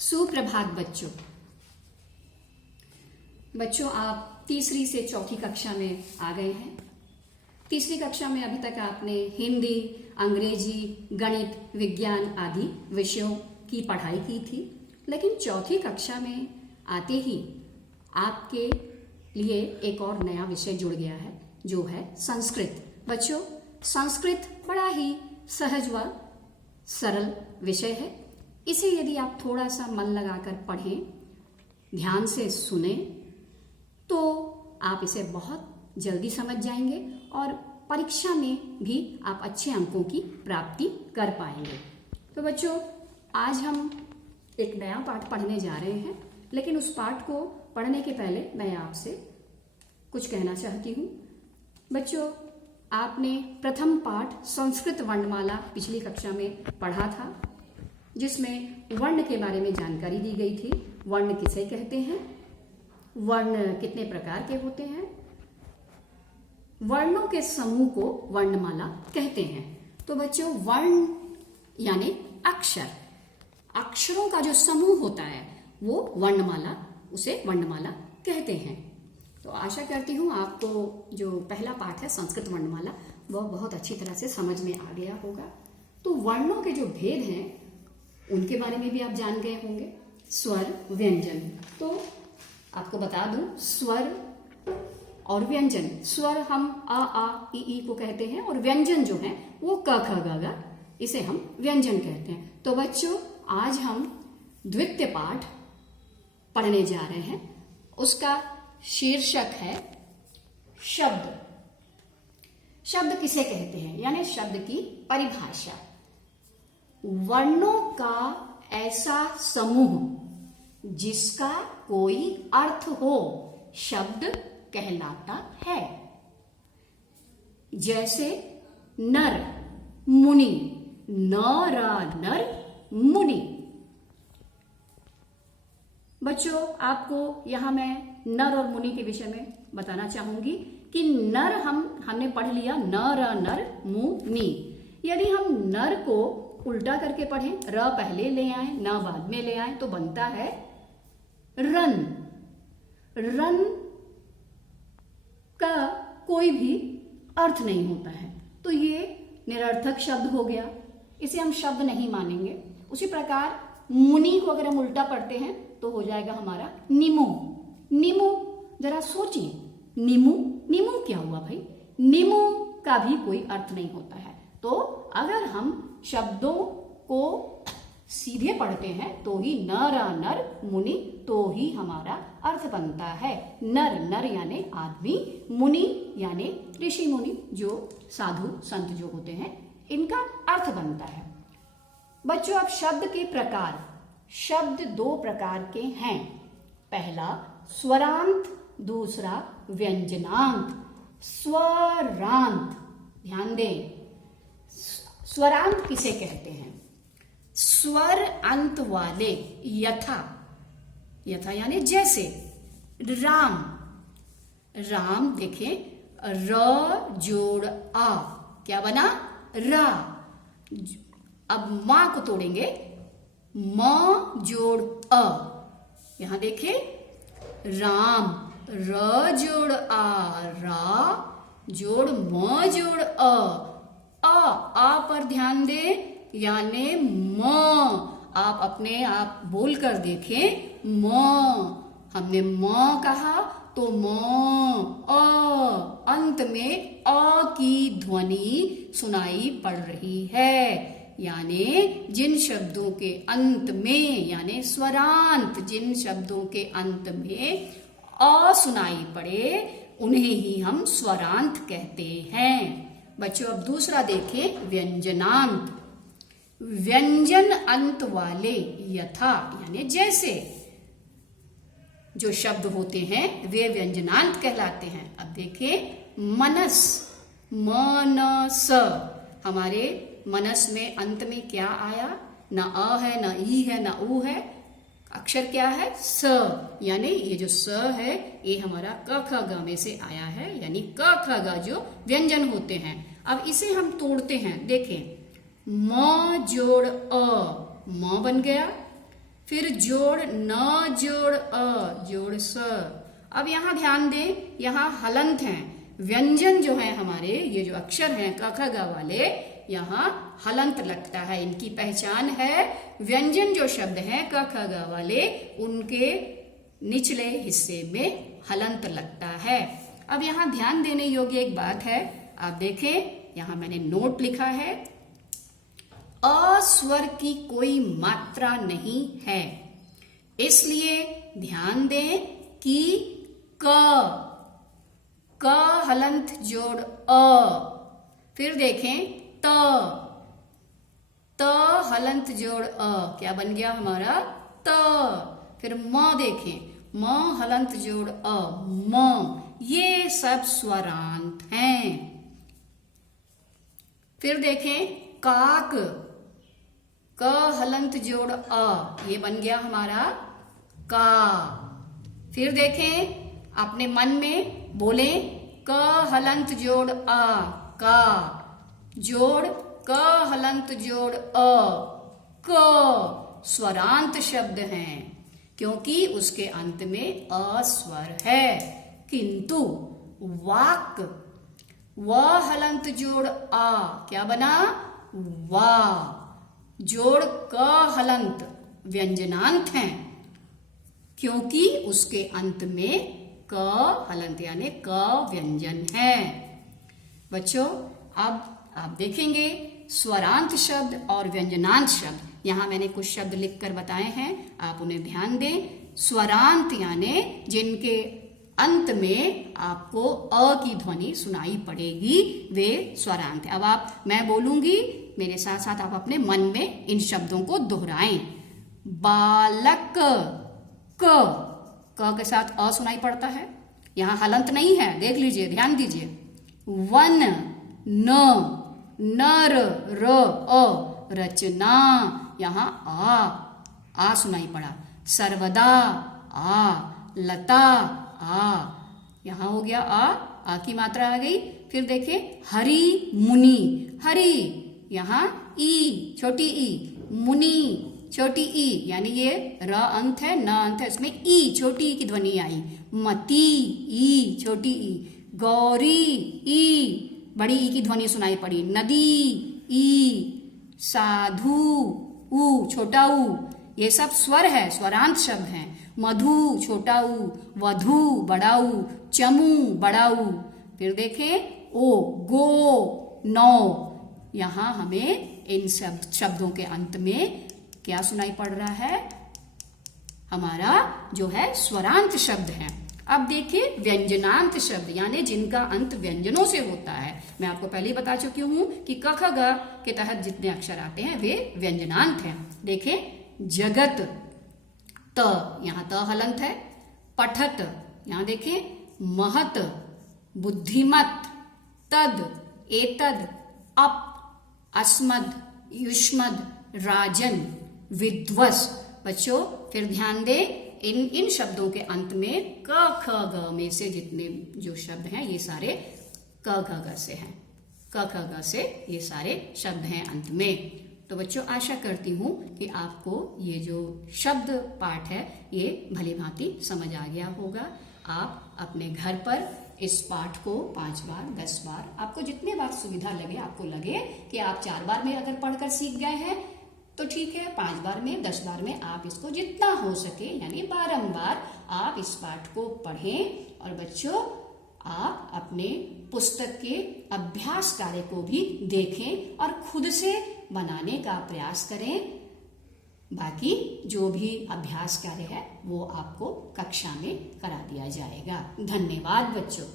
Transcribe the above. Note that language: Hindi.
सुप्रभात बच्चों आप तीसरी से चौथी कक्षा में आ गए हैं। तीसरी कक्षा में अभी तक आपने हिंदी, अंग्रेजी, गणित, विज्ञान आदि विषयों की पढ़ाई की थी, लेकिन चौथी कक्षा में आते ही आपके लिए एक और नया विषय जुड़ गया है, जो है संस्कृत। बच्चों, संस्कृत बड़ा ही सहज व सरल विषय है। इसे यदि आप थोड़ा सा मन लगाकर पढ़ें, ध्यान से सुने, तो आप इसे बहुत जल्दी समझ जाएंगे और परीक्षा में भी आप अच्छे अंकों की प्राप्ति कर पाएंगे। तो बच्चों, आज हम एक नया पाठ पढ़ने जा रहे हैं, लेकिन उस पाठ को पढ़ने के पहले मैं आपसे कुछ कहना चाहती हूँ। बच्चों, आपने प्रथम पाठ संस्कृत वर्णमाला पिछली कक्षा में पढ़ा था, जिसमें वर्ण के बारे में जानकारी दी गई थी। वर्ण किसे कहते हैं, वर्ण कितने प्रकार के होते हैं, वर्णों के समूह को वर्णमाला कहते हैं। तो बच्चों, वर्ण यानी अक्षर, अक्षरों का जो समूह होता है वो वर्णमाला, उसे वर्णमाला कहते हैं। तो आशा करती हूँ आपको जो पहला पाठ है संस्कृत वर्णमाला, वह बहुत अच्छी तरह से समझ में आ गया होगा। तो वर्णों के जो भेद हैं उनके बारे में भी आप जान गए होंगे। स्वर, व्यंजन। तो आपको बता दूं, स्वर और व्यंजन, स्वर हम अ, आ, ई को कहते हैं, और व्यंजन जो है वो क, ख, ग, घ, इसे हम व्यंजन कहते हैं। तो बच्चों, आज हम द्वितीय पाठ पढ़ने जा रहे हैं। उसका शीर्षक है शब्द। शब्द किसे कहते हैं, यानी शब्द की परिभाषा। वर्णों का ऐसा समूह जिसका कोई अर्थ हो, शब्द कहलाता है। जैसे नर, मुनि, नर, मुनि। बच्चों, आपको यहां मैं नर और मुनि के विषय में बताना चाहूंगी कि नर हमने पढ़ लिया, नर, मुनि। यदि हम नर को उल्टा करके पढ़ें, र पहले ले आए, न बाद में ले आए, तो बनता है रन। रन का कोई भी अर्थ नहीं होता है, तो ये निरर्थक शब्द हो गया, इसे हम शब्द नहीं मानेंगे। उसी प्रकार मुनि को अगर हम उल्टा पढ़ते हैं तो हो जाएगा हमारा निमु। निमु, जरा सोचिए, निमु क्या हुआ भाई? निमु का भी कोई अर्थ नहीं होता है। तो अगर हम शब्दों को सीधे पढ़ते हैं तो ही नर, मुनि, तो ही हमारा अर्थ बनता है। नर यानी आदमी, मुनि यानी ऋषि मुनि, जो साधु संत जो होते हैं, इनका अर्थ बनता है। बच्चों, अब शब्द के प्रकार। शब्द दो प्रकार के हैं। पहला स्वरांत, दूसरा व्यंजनांत। स्वरांत, ध्यान दें, स्वरांत किसे कहते हैं? स्वर अंत वाले, यथा यानी जैसे। राम देखें, र जोड़ आ, क्या बना? रा। अब मां को तोड़ेंगे, म जोड़ अ, यहां देखें, राम, र जोड़ आ, रा जोड़ म जोड़ अ पर ध्यान दें, यानी म। आप अपने आप बोल कर देखें, म। हमने म कहा तो म, अ, अंत में अ की ध्वनि सुनाई पड़ रही है। यानी जिन शब्दों के अंत में, यानी स्वरांत, जिन शब्दों के अंत में अ सुनाई पड़े, उन्हें ही हम स्वरांत कहते हैं। बच्चों, अब दूसरा देखें, व्यंजनांत। व्यंजन अंत वाले, यथा यानी जैसे, जो शब्द होते हैं वे व्यंजनांत कहलाते हैं। अब देखें, मनस, मनस। हमारे मनस में अंत में क्या आया? न अ है, न ई है, न उ है, अक्षर क्या है? स। यानी ये जो स है ये हमारा क ख ग में से आया है, यानी क ख ग जो व्यंजन होते हैं। अब इसे हम तोड़ते हैं, देखें, म जोड़ अ, म बन गया। फिर जोड़ न जोड़ अ जोड़ स। अब यहाँ ध्यान दें, यहाँ हलंत हैं, व्यंजन जो है हमारे ये जो अक्षर हैं क ख ग वाले, यहाँ हलंत लगता है। इनकी पहचान है, व्यंजन जो शब्द हैं क ख ग वाले उनके निचले हिस्से में हलंत लगता है। अब यहाँ ध्यान देने योग्य एक बात है, आप देखें यहाँ मैंने नोट लिखा है, अ स्वर की कोई मात्रा नहीं है, इसलिए ध्यान दें कि क हलंत जोड़ अ। फिर देखें त हलंत जोड़ अ, क्या बन गया हमारा त। फिर म देखें, म हलंत जोड़ अ म, ये सब स्वरांत हैं। फिर देखें काक, क हलंत जोड़ अ, ये बन गया हमारा का। फिर देखें, अपने मन में बोले, क हलंत जोड़ आ का, जोड़ क हलंत जोड़ अ क। स्वरांत शब्द हैं क्योंकि उसके अंत में अ स्वर है। किंतु वाक, व हलंत जोड़ आ, क्या बना वा, जोड़ क हलंत, व्यंजनांत हैं क्योंकि उसके अंत में क हलंत यानी क व्यंजन है। बच्चों अब आप देखेंगे स्वरांत शब्द और व्यंजनांत शब्द, यहाँ मैंने कुछ शब्द लिखकर बताए हैं, आप उन्हें ध्यान दें। स्वरांत यानी जिनके अंत में आपको अ की ध्वनि सुनाई पड़ेगी, वे स्वरांत है। अब मैं बोलूंगी, मेरे साथ साथ आप अपने मन में इन शब्दों को दोहराएं। बालक, क के साथ अ सुनाई पड़ता है, यहाँ हलंत नहीं है, देख लीजिए, ध्यान दीजिए। वन, न, नर, र, अ, रचना, यहाँ आ सुनाई पड़ा। सर्वदा, आ, लता, आ, यहाँ हो गया आ की मात्रा आ गई। फिर देखिए हरि, मुनि, हरि, यहाँ ई, छोटी ई, मुनि, छोटी ई, यानी ये र अंत है, न अंत है, इसमें ई, छोटी ई की ध्वनि आई। मती, ई, छोटी ई। गौरी, ई, बड़ी ई की ध्वनि सुनाई पड़ी। नदी, ई। साधु, ऊ, छोटा ऊ, ये सब स्वर है, स्वरांत शब्द हैं। मधु, छोटा ऊ। वधु, बड़ा ऊ। चमू, बड़ा ऊ। फिर देखें ओ, गो, नौ, यहाँ हमें इन शब्दों के अंत में क्या सुनाई पड़ रहा है, हमारा जो है स्वरांत शब्द है। अब देखिए व्यंजनांत शब्द यानी जिनका अंत व्यंजनों से होता है। मैं आपको पहले ही बता चुकी हूं कि क ख ग के तहत जितने अक्षर आते हैं वे व्यंजनांत हैं। देखें जगत, त, यहाँ त हलंत है। पठत, यहाँ देखें महत। बुद्धिमत, तद, एतद, अप, अस्मद, युष्मद, राजन, विध्वस। बच्चों फिर ध्यान दें, इन शब्दों के अंत में क ख ग में से जितने जो शब्द हैं ये सारे क ख ग से हैं, क ख ग से ये सारे शब्द हैं अंत में। तो बच्चों आशा करती हूँ कि आपको ये जो शब्द पाठ है ये भली भांति समझ आ गया होगा। आप अपने घर पर इस पाठ को 5 बार 10 बार, आपको जितने बार सुविधा लगे, आपको लगे कि आप 4 बार में अगर पढ़कर सीख गए हैं तो ठीक है, 5 बार में 10 बार में आप इसको जितना हो सके यानी बारंबार आप इस पाठ को पढ़ें। और बच्चों आप अपने पुस्तक के अभ्यास कार्य को भी देखें और खुद से बनाने का प्रयास करें। बाकी जो भी अभ्यास कार्य है वो आपको कक्षा में करा दिया जाएगा। धन्यवाद बच्चों।